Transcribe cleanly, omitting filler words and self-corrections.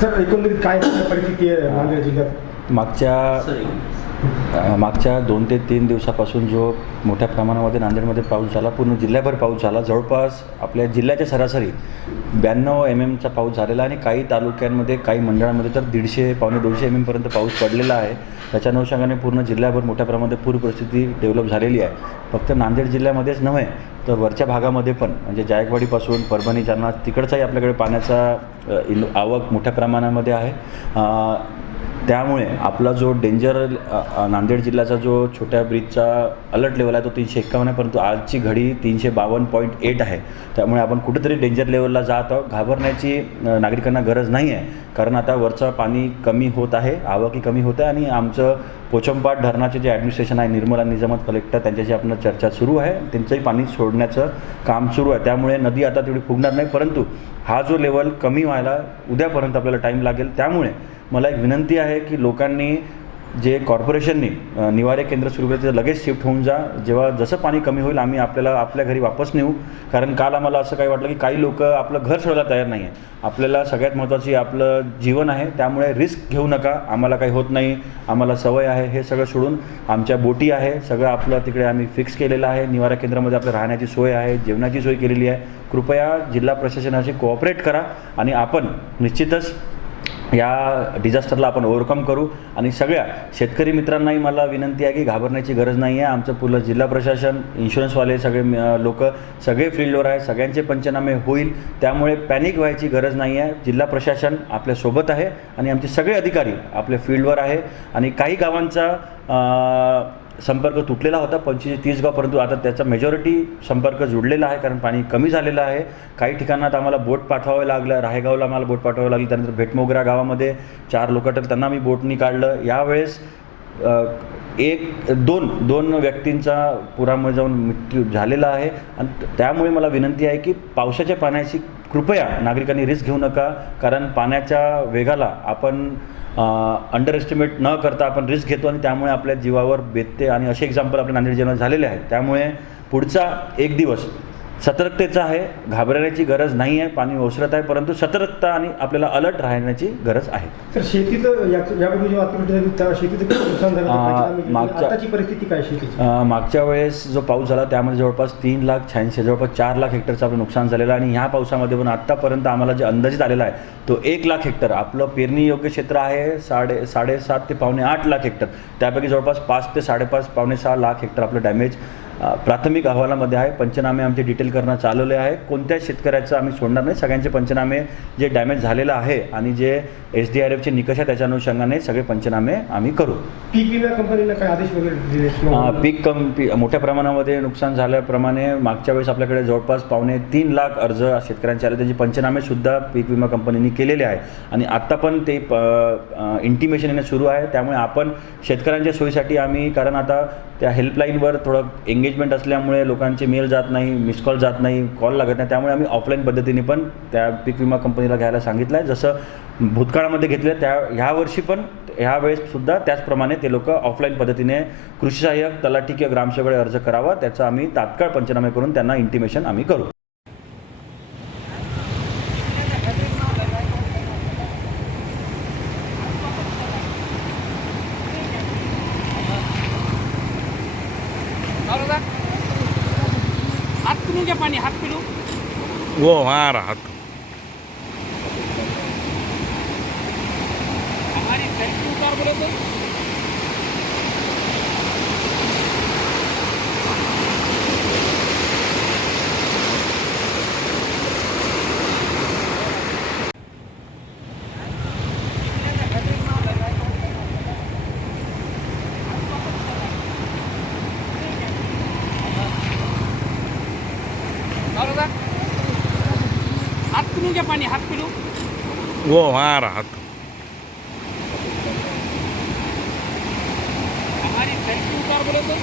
Sir एकंदरीत काय परिस्थिती आहे नांदेड जिल्ह्यात? मागच्या 2 ते 3 दिवसापासून जो मोठ्या प्रमाणामध्ये नांदेडमध्ये पाऊस झाला, पूर्ण जिल्ह्याभर पाऊस झाला. जवळपास आपल्या जिल्ह्याच्या सरासरी 92 mm चा पाऊस झालेला आणि काही तालुक्यांमध्ये, काही मंडळांमध्ये तर 150 पावणे 200 mm पर्यंत पाऊस पडलेला आहे. त्याच्या अनुषंगाने पूर्ण जिल्ह्याभर मोठ्या प्रमाणात पूर परिस्थिती डेव्हलप झालेली आहे. फक्त नांदेड जिल्ह्यामध्येच नव्हे तर वरच्या भागामध्ये पण, म्हणजे जायकवाडीपासून परभणी, जालना तिकडचाही आपल्याकडे पाण्याचा आवक मोठ्या प्रमाणामध्ये आहे. त्यामुळे आपला जो डेंजर नांदेड जिल्ह्याचा जो छोट्या ब्रिजचा अलर्ट लेवल आहे तो 351 आहे, परंतु आजची घडी 352.8 आहे. त्यामुळे आपण कुठेतरी डेंजर लेवलला जात आहोत. घाबरण्याची नागरिकांना गरज नाही आहे, कारण आता वरचं पाणी कमी होत आहे, आवकही कमी होत आहे. आणि आमचं पोचमपाट धरणाचे जे ॲडमिनिस्ट्रेशन आहे, निर्मला निजामत कलेक्टर, त्यांच्याशी आपण चर्चा सुरू आहे. त्यांचंही पाणी सोडण्याचं काम सुरू आहे. त्यामुळे नदी आता तेवढी फुगणार नाही, परंतु हा जो लेवल कमी व्हायला उद्यापर्यंत आपल्याला टाईम लागेल. त्यामुळे मला एक विनंती आहे की लोकांनी जे कॉर्पोरेशननी निवारे केंद्र सुरू केलं ते लगेच शिफ्ट होऊन जा. जेव्हा जसं पाणी कमी होईल आम्ही आपल्याला आपल्या घरी वापस नेऊ. कारण काल आम्हाला असं काही वाटलं की काही लोक आपलं घर सोडायला तयार नाही आहे. आपल्याला सगळ्यात महत्त्वाची आपलं जीवन आहे, त्यामुळे रिस्क घेऊ नका. आम्हाला काही होत नाही, आम्हाला सवय आहे, हे सगळं सोडून आमच्या बोटी आहे, सगळं आपलं तिकडे आम्ही फिक्स केलेलं आहे. निवारा केंद्रामध्ये आपल्या राहण्याची सोय आहे, जेवणाची सोय केलेली आहे. कृपया जिल्हा प्रशासनाशी कोऑपरेट करा आणि आपण निश्चितच या डिझास्टरला आपण ओव्हरकम करू. आणि सगळ्या शेतकरी मित्रांनाही मला विनंती आहे की घाबरण्याची गरज नाही आहे. आमचं पूर्ण जिल्हा प्रशासन, इन्शुरन्सवाले सगळे लोक सगळे फील्डवर आहे, सगळ्यांचे पंचनामे होईल. त्यामुळे पॅनिक व्हायची गरज नाही आहे. जिल्हा प्रशासन आपल्यासोबत आहे आणि आमचे सगळे अधिकारी आपल्या फील्डवर आहे. आणि काही गावांचा संपर्क तुटलेला होता, 25-30 गाव, परंतु आता त्याचा मेजॉरिटी संपर्क जुडलेला आहे, कारण पाणी कमी झालेलं आहे. काही ठिकाणात आम्हाला बोट पाठवावं लागलं. राहेगावला आम्हाला बोट पाठवावं लागली. त्यानंतर भेटमोगरा गावामध्ये 4 लोक त्यांना मी बोटनी काढलं. यावेळेस 1-2 व्यक्तींचा पुरामध्ये जाऊन मृत्यू झालेला आहे. आणि त्यामुळे मला विनंती आहे की पावसाच्या पाण्याची कृपया नागरिकांनी रिस्क घेऊ नका, कारण पाण्याच्या वेगाला आपण अंडर एस्टिमेट न करता आपण रिस्क घेतो आणि त्यामुळे आपल्या जीवावर बेतते. आणि असे एक्झाम्पल आपल्या नांदेड जिल्ह्यात झालेले आहेत. त्यामुळे पुढचा एक दिवस सतर्कतेचा आहे, घाबरण्याची गरज नाही आहे. पाणी ओसरत आहे, परंतु सतर्कता आणि आपल्याला अलर्ट राहण्याची गरज आहे. तर शेतीचं यापूर्वी जेव्हा त्या शेतीचं नुकसान झालं, आताची परिस्थिती काय शेतीची? मागच्या वेळेस जो पाऊस झाला त्यामध्ये जवळपास 3,86,000 जवळपास 4,00,000 हेक्टरचं आपलं नुकसान झालेलं आहे. आणि ह्या पावसामध्ये पण आत्तापर्यंत आम्हाला जे अंदाजित आलेला आहे तो 1,00,000 हेक्टर. आपलं पेरणी योग्य क्षेत्र आहे 7.5 ते पावणे 8 लाख हेक्टर. त्यापैकी जवळपास 5 ते 5.5 पावणे 6 लाख हेक्टर आपलं डॅमेज प्राथमिक अहवालामध्ये आहे. पंचनामे आमचे डिटेल करणं चालवले आहे. कोणत्या शेतकऱ्याचं आम्ही सोडणार नाही. सगळ्यांचे पंचनामे जे डॅमेज झालेलं आहे आणि जे SDRFचे निकष आहे त्याच्या अनुषंगाने सगळे पंचनामे आम्ही करू. पीक विमा कंपनीला काय आदेश वगैरे दिले? मोठ्या प्रमाणामध्ये नुकसान झाल्याप्रमाणे मागच्या वेळेस आपल्याकडे जवळपास 3.25 लाख अर्ज शेतकऱ्यांचे आले. त्यांची पंचनामेसुद्धा पीक विमा कंपनीने केलेले आहे आणि आत्ता पण ते इंटिमेशन येणं सुरू आहे. त्यामुळे आपण शेतकऱ्यांच्या सोयीसाठी आम्ही, कारण आता त्या हेल्पलाईनवर थोडं एंगेजमेंट असल्यामुळे लोकांचे मेल जात नाही, मिस कॉल जात नाही, कॉल लागत नाही. त्यामुळे आम्ही ऑफलाईन पद्धतीने पण त्या पीक विमा कंपनीला घ्यायला सांगितलं आहे. जसं भूतकाळामध्ये घेतलं ह्या वर्षी पण ह्यावेळेससुद्धा त्याचप्रमाणे ते लोक ऑफलाईन पद्धतीने कृषी सहाय्यक, तलाठी किंवा ग्रामसेवकडे अर्ज करावा. त्याचा आम्ही तात्काळ पंचनामे करून त्यांना इंटिमेशन आम्ही करू. हाथ पिलू क्या पानी? हाथ पिलू वो वहाँ रहा था। हमारी फैक्ट्री उतार बोले तो हाथ पिलू क्या पानी? हाथ पिलू वो वहाँ रहा था। हमारी फैक्ट्री उतार बोले तो